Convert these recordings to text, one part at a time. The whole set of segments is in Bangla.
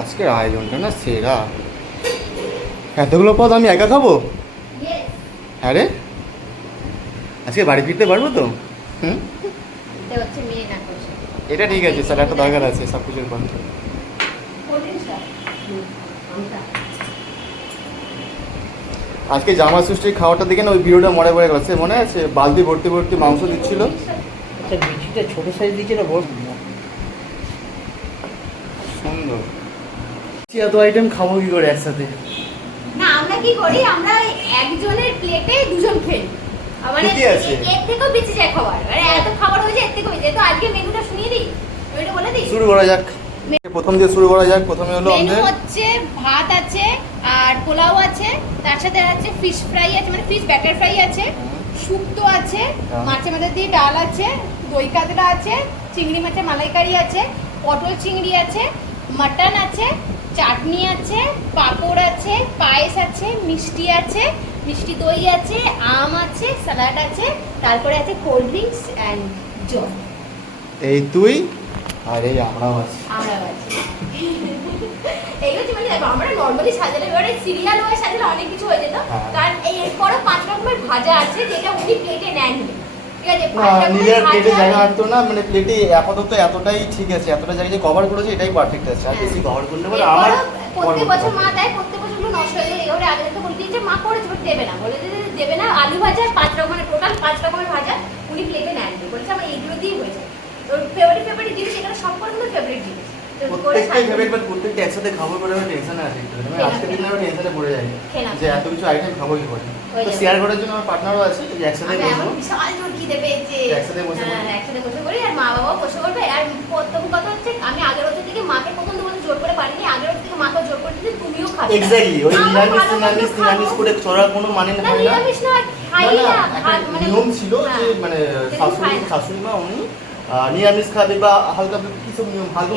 আজকের আয়োজনটা না সেরা। এতগুলো পদ আমি একা খাব? হ্যাঁ রে আজকে বাড়ি ফিরতে পারব তো? হুম? এটা ঠিক আছে স্যার একটা দরকার আছে সব কিছুর পর আজকে জামা ষষ্ঠীর খাওয়াটা দেখে না ওই ভিডিওটা মনে পড়ে গেছে মনে আছে বালতি ভর্তি ভর্তি মাংস দিচ্ছিল? আচ্ছা ছোট সাইজ দিচ্ছে সুন্দর। এত আইটেম খাব কি করে একসাথে? না আমরা কি করি? আমরা একজনের প্লেটে দুজন খেলি। মানে এর থেকেও বেঁচে যায় খাবার। মানে এত খাবার হয়েছে এর থেকেও বেঁচে তো আজকে মেনুটা শুনিয়ে দিই? ওইটা বলে দিই? শুরু করা যাক। প্রথম দিয়ে শুরু করা যাক। প্রথমে হলো আমাদের হচ্ছে ভাত আছে আর পোলাও আছে তার সাথে আছে ফিশ ফ্রাই আছে মানে ফিশ ব্যাটার ফ্রাই আছে শুক্তো আছে হ্যাঁ। মাছের মধ্যে দিয়ে ডাল আছে দই কাতলা আছে চিংড়ি মাছের মালাইকারি আছে পটল চিংড়ি আছে মাটন আছে চাটনি আছে পাঁপড় আছে পায়েস আছে মিষ্টি আছে মিষ্টি দই আছে আম আছে স্যালাড আছে তারপরে আছে কোল্ড ড্রিঙ্কস অ্যান্ড জল। এই তুই আর এই আমরাও আছি। আমরা আছি। এই হচ্ছে মানে দেখো আমরা নর্মালি সাজালে এবারে সিরিয়াল হয়ে সাজালে অনেক কিছু হয়ে যেত। হ্যাঁ। কারণ এই এরপরও পাঁচ রকমের ভাজা আছে যেটা উনি প্লেটে নেননি। নিজের প্লেটে জায়গা আনতো না মানে প্লেটে আপাতত এতটাই ঠিক আছে এতটা জায়গা যে কভার করেছে এটাই পারফেক্ট আছে আর হ্যাঁ। বেশি কভার করলে বলে আমার প্রত্যেক বছর মা দেয় প্রত্যেক বছরগুলো নষ্ট হয়ে যায়। এবারে আগে তো বলে দিয়েছে মা but দেবে না। বলে যে দেবে না আলু ভাজা পাঁচ রকমের টোটাল পাঁচ রকমের ভাজা উনি প্লেটে নেননি। বলেছে আমার এইগুলো দিয়েই হয়েছে। তোর ফেভারিট ফেভারিট জিনিস এখানে সব ফেভারিট জিনিস। তো করে প্রত্যেকটাই বাট প্রত্যেকটা একসাথে খাব বলে আমি টেনশনে আছি একটু আমি আজকে দিন আমি টেনশনে পড়ে যাই যে এত কিছু আইটেম খাব কি করে তো শেয়ার করার জন্য আমার পার্টনারও আছে যে একসাথে বসবো। বিশাল খিদে পেয়েছে একসাথে বসে হ্যাঁ, একসাথে বসে করি আর মা বাবাও বসে করবে আর প্রথম কথা হচ্ছে আমি আগের বছর থেকে মাকে বছর জোর করে পারিনি আগের বছর থেকে মাকে জোর তুমিও খাবে। এক্স্যাক্টলি ওই নিরামিষ নিরামিষ নিরামিষ করে চলার কোনো মানে না নিরামিষ না খাই মানে নিয়ম ছিল যে হ্যাঁ, মানে শাশুড়ি শাশুড়ি মা উনি নিরামিষ খাবে বা হালকা কিছু নিয়ম হালকা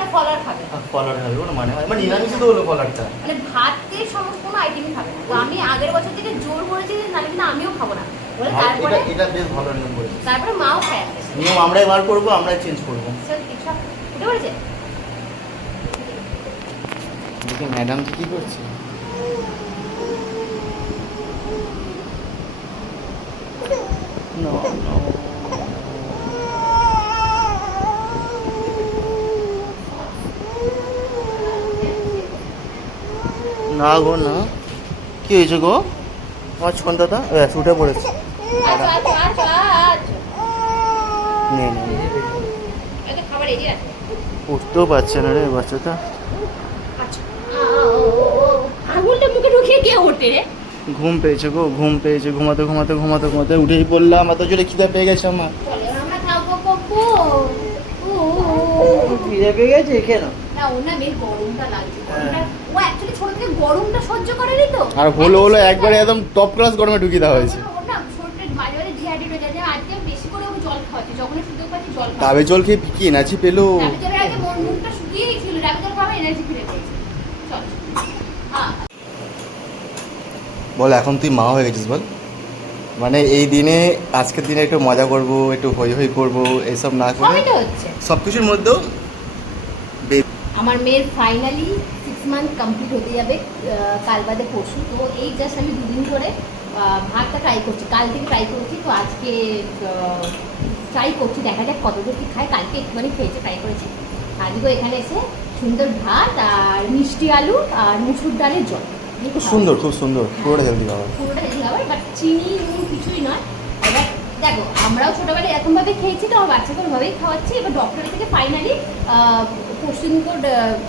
না। ফলার খাবে ফলার খাবে ওটা মানে হয়। মানে নিরামিষই তো হলো ফলারটা মানে ভাতের সমস্ত কোনো আইটেমই খাবে না। তো আমি আগের বছর থেকে জোর করেছি যে নাহলে কিন্তু আমিও খাব না। বলে ভালো, তারপরে এটা এটা বেশ ভালো নিয়ম করেছে তারপরে মাও খায়। নিয়ম আমরাই বার করব আমরাই চেঞ্জ করব। পড়েছে দেখি ম্যাডাম কি করছে? না গো না কি হয়েছে গো? আজ কোন দাদা? ব্যাস উঠে পড়েছে। নে উঠতেও পারছে না রে বাচ্চাটা। ঘুম পেয়েছে গো ঘুম পেয়েছে। ঘুমাতে ঘুমাতে ঘুমাতে ঘুমাতে উঠেই পড়লাম। এত জোরে খিদে পেয়ে গেছে আমার। খিদে পেয়ে গেছে? কেন না ওর না বেশ গরমটা লাগছে। ছোট থেকে গরমটা সহ্য করেনি তো? আর হলো হলো একবারে একদম টপ ক্লাস গরমে ঢুকিয়ে দেওয়া হয়েছে। হয়ে ডাবে জল খেয়ে কি এনার্জি পেল? মন হ্যাঁ। বল এখন তুই মা হয়ে গেছিস বল। মানে এই দিনে আজকের দিনে একটু মজা করব একটু হই হই করব এসব না করে সব কিছুর মধ্যেও আমার মেয়ের ফাইনালি সিক্স মান্থ কমপ্লিট হতে যাবে কাল বাদে পরশু। তো এই জাস্ট আমি দুদিন ধরে ভাতটা ট্রাই করছি। কাল থেকে ট্রাই করছি তো আজকে ট্রাই করছি। দেখা যাক কতদূর কি খায়। কালকে একটুখানি খেয়েছে ট্রাই করেছি। আজকে এখানে এসে সুন্দর ভাত আর মিষ্টি আলু আর মুসুর ডালের জল। খুব সুন্দর খুব সুন্দর। পুরোটা হেলদি খাবার। পুরোটা হেলদি খাবার বাট চিনি নুন কিছুই নয়। এবার দেখো আমরাও ছোটোবেলায় এরকমভাবে খেয়েছি তো আমার বাচ্চাকে ওইভাবেই খাওয়াচ্ছি। এবার ডক্টরের থেকে ফাইনালি পশ্চিম কোড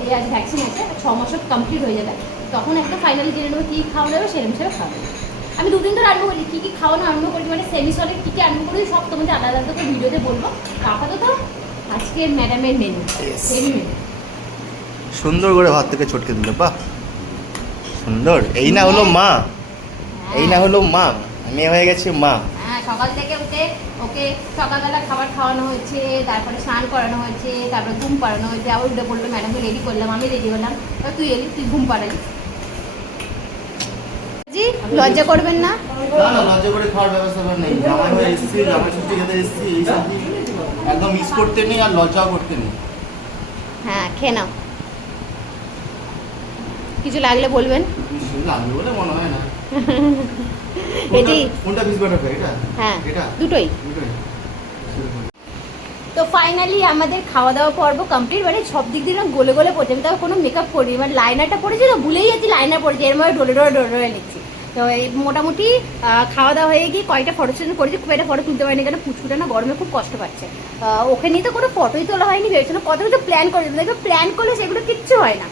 এ আছে ভ্যাকসিন আছে ছ মাসও কমপ্লিট হয়ে যাবে। তখন একটা ফাইনালি জেনে নেব কী খাওয়া যাবে সেরকম হিসেবে খাওয়াবে আমি দুদিন ধরে আরম্ভ করি কী কী খাওয়ানো আরম্ভ করি মানে সেমি সলিড কী কী আরম্ভ করি সব তোমাদের আলাদা আলাদা করে ভিডিওতে বলব। তো আপাতত আজকে ম্যাডামের মেনু. সেমি মেনু সুন্দর করে ভাত থেকে ছটকে দিল বাহ। সুন্দর। এই না হলো মা। এই না হলো মা। মেয়ে হয়ে গেছে মা। হ্যাঁ সকাল থেকে উঠে ওকে সকালবেলা খাবার খাওয়ানো হয়েছে তারপরে স্নান করানো হয়েছে তারপরে ঘুম পাড়ানো হয়েছে। আবার উঠে পড়ল ম্যাডামকে রেডি করলাম আমি রেডি হলাম। তুই এলি তুই ঘুম পাড়ালি। জি লজ্জা করবেন না? না না লজ্জা করে খাওয়ার ব্যবস্থা নেই। জামাই হয়ে এসেছি জামাই ছুটি খেতে এসেছি এই সব একদম মিস করতে নেই আর লজ্জাও করতে নেই। হ্যাঁ খেয়ে নাও। কিছু লাগলে বলবেন। লাগবে বলে মনে হয় না। এটি কোনটা- পিস বাটার এটা? হ্যাঁ এটা? দুটোই। দুটোই। তো ফাইনালি আমাদের খাওয়া দাওয়া পর্ব কমপ্লিট মানে সব দিক দিয়ে গোলে গোলে পড়ছে। আমি তাও কোনো মেকআপ করিনি মানে লাইনারটা পড়েছি তো ভুলেই যাচ্ছি লাইনার পড়েছে এর মধ্যে ডোলে ডোলে ডোলে ডোলে লিখছি। তো এই মোটামুটি খাওয়া দাওয়া হয়ে গিয়ে কয়েকটা ফটো সেশন করেছি খুব একটা ফটো তুলতে পারিনি কেন পুচকুটা না গরমে খুব কষ্ট পাচ্ছে। ওকে তো কোনো ফটোই তোলা হয়নি ভেবেছিলাম কত কিছু প্ল্যান করেছিল দেখবে প্ল্যান করলে সেগুলো কিচ্ছু হয় না।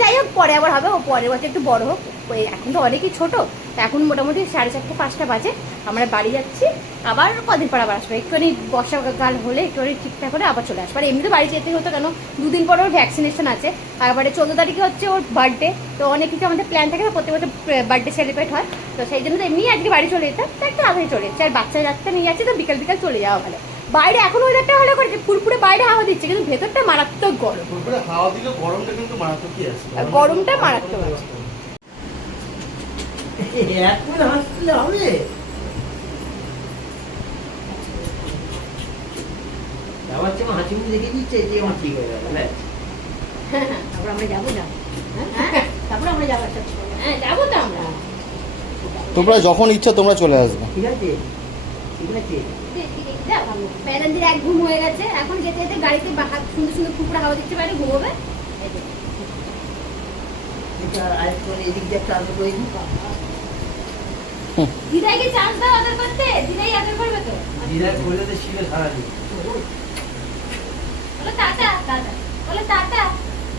যাই হোক, পরে আবার হবে, ও পরের বছর একটু বড় হোক। ওই এখন তো অনেকই ছোটো, তো এখন মোটামুটি সাড়ে চারটে, পাঁচটা বাজে। আমরা বাড়ি যাচ্ছি, আবার কদিন পর আবার আসব। একটুখানি বর্ষাকাল হলে একটুখানি ঠিকঠাক করে আবার চলে আসব। আর এমনিতে বাড়ি যেতে হতো কেন, দুদিন পর ওর ভ্যাকসিনেশন আছে। তারপরে চোদ্দ তারিখে হচ্ছে ওর বার্থডে তো অনেক কিছু আমাদের প্ল্যান থাকে, প্রত্যেক বছর বার্থডে সেলিব্রেট হয়। তো সেই জন্য তো এমনি আজকে বাড়ি চলে যেতাম, তো একটু আগে চলে যাচ্ছে আর বাচ্চা যাচ্ছে নিয়ে যাচ্ছে, তো বিকাল বিকাল চলে যাওয়া ভালো। বাইরে এখন ওয়েদারটা ভালো করেছে ফুরফুরে বাইরে হাওয়া দিচ্ছে কিন্তু ভেতরটা মারাত্মক গরম। পুরো হাওয়া দিলে গরমটা কিন্তু মারাত্মক কি আছে? গরমটা মারাত্মক আছে। এখন হাসলে হবে। আবার হাসি মুখে দেখে দিচ্ছে যে আমার ঠিক হয়ে গেল হ্যাঁ, হ্যাঁ, তারপর আমরা যাব যাব হ্যাঁ? তারপর আমরা যাব হ্যাঁ যাব তো আমরা। তোমরা যখন ইচ্ছা তোমরা চলে আসবে। ঠিক আছে। প্যারেন্টদের এক ঘুম হয়ে গেছে এখন যেতে যেতে গাড়িতে সুন্দর সুন্দর কুকুরা হাওয়া ঘুমোবে। দিদাইকে চান্স দাও আদর করতে দিদাই আদর করবে তো। বলো টাটা টাটা বলো টাটা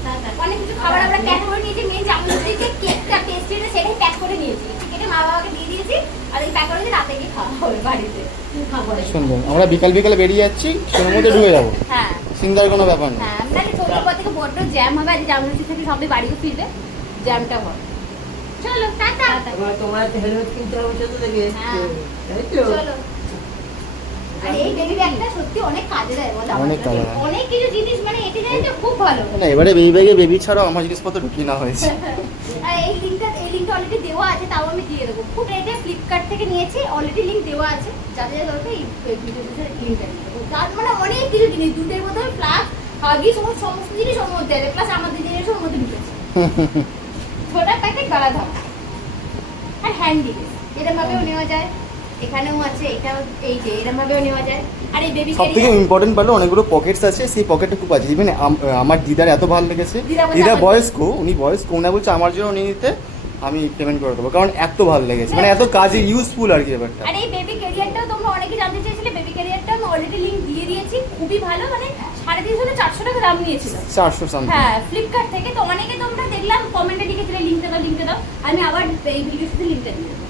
টাটা অনেক কিছু খাবার আমরা প্যাক করে নিয়েছি মেন জামুন কেকটা পেস্ট্রিটা সেটাই করে নিয়েছি। কেটে মা বাবাকে দিয়ে দিয়েছি আর এই প্যাক করে দিয়ে রাতে গিয়ে খাওয়া হবে বাড়িতে। খাব সুন্দর আমরা বিকাল বিকালে বেরিয়ে যাচ্ছি সেটার মধ্যে ঢুকে যাব। হ্যাঁ। চিন্তার কোনো ব্যাপার নেই। হ্যাঁ তাহলে পর থেকে বড্ড জ্যাম হবে আজ জামুন থেকে সবাই বাড়িতে ফিরবে জ্যামটা হবে। চলো টাটা। তোমরা তোমরা হেলমেট কিনতে হবে ছোট থেকে। হ্যাঁ। তাই তো? চলো। আর এই বেবি ব্যাগটা সত্যি অনেক কাজে দেয় বলো অনেক কাজে দেয়। অনেক কিছু জিনিস মানে না এবারে বেবি ব্যাগে বেবি ছাড়াও আমার জিনিসপত্র ঢুকিয়ে না হয়েছে। অলরেডি দেওয়া আছে তাও আমি দিয়ে দেবো। খুব এটা ফ্লিপকার্ট থেকে নিয়েছি অলরেডি লিঙ্ক দেওয়া আছে। যাদের যাদের দরকার এই ভিডিওতে লিঙ্কটা দিয়ে দেবো। তার মানে অনেক কিছু জিনিস দুধের বোতল প্লাস হাগি সমস্ত সমস্ত জিনিস ওর মধ্যে আছে প্লাস আমাদের জিনিস ওর মধ্যে ঢুকেছে। ছোটা প্যাকেট গালা ধাপ আর হ্যান্ডি এরম ভাবেও নেওয়া যায়। এখানেও আছে এটাও এই যে এরম ভাবেও নেওয়া যায়। আর এই বেবি সব থেকে ইম্পর্টেন্ট পারল অনেকগুলো পকেটস আছে সেই পকেটে খুব আছে। ইভেন আমার দিদার এত ভালো লেগেছে। দিদা বয়স্ক উনি বয়স্ক উনি বলছে আমার জন্য নিয়ে নিতে। আমি পেমেন্ট করে দেবো কারণ এত ভালো লেগেছে। মানে এত কাজে ইউজফুল আর কি ব্যাপারটা। আর এই বেবি ক্যারিয়ারটাও তোমরা অনেকে জানতে চেয়েছিলে বেবি ক্যারিয়ারটা আমি অলরেডি লিঙ্ক দিয়ে দিয়েছি খুবই ভালো মানে সাড়ে তিনশো না চারশো টাকা দাম নিয়েছিল। চারশো সামথিং হ্যাঁ ফ্লিপকার্ট থেকে তো অনেকে তোমরা দেখলাম কমেন্টে লিখেছিলে লিঙ্কটা দাও লিঙ্কটা দাও আমি আবার এই ভিডিওর সাথে লিঙ্কটা দিয়ে দেবো।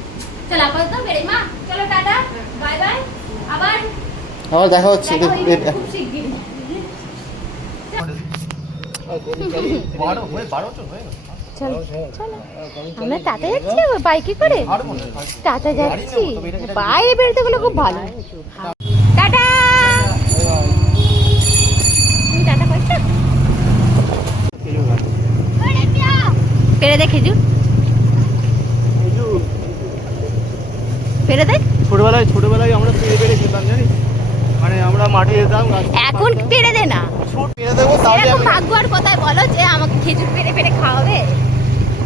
চলো আপাতত বেড়ে মা চলো টাটা বাই বাই আবার আবার দেখা হচ্ছে খুব শিগগিরই। বারো হয়ে বারো তো হয়ে গেছে। চলো চলো। আমরা টাটা যাচ্ছি বাইকে করে। টাটা যাচ্ছি। বাইরে বেরোতে গেলে খুব ভালো। পেরে দে খেজুর। পেরে দে। ছোটবেলায় ছোটবেলায় আমরা পেরে পেরে খেতাম, জানিস? মানে আমরা মাঠে যেতাম এখন পেরে দে না। পেরে দেবো তাহলে আমি ভাগ্য আর কোথায় বলো যে আমাকে খেজুর পেরে পেরে খাওয়াবে?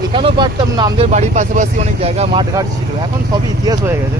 এখানেও পারতাম না আমাদের বাড়ির পাশাপাশি অনেক জায়গা মাঠ ঘাট ছিল। এখন সবই ইতিহাস হয়ে গেছে।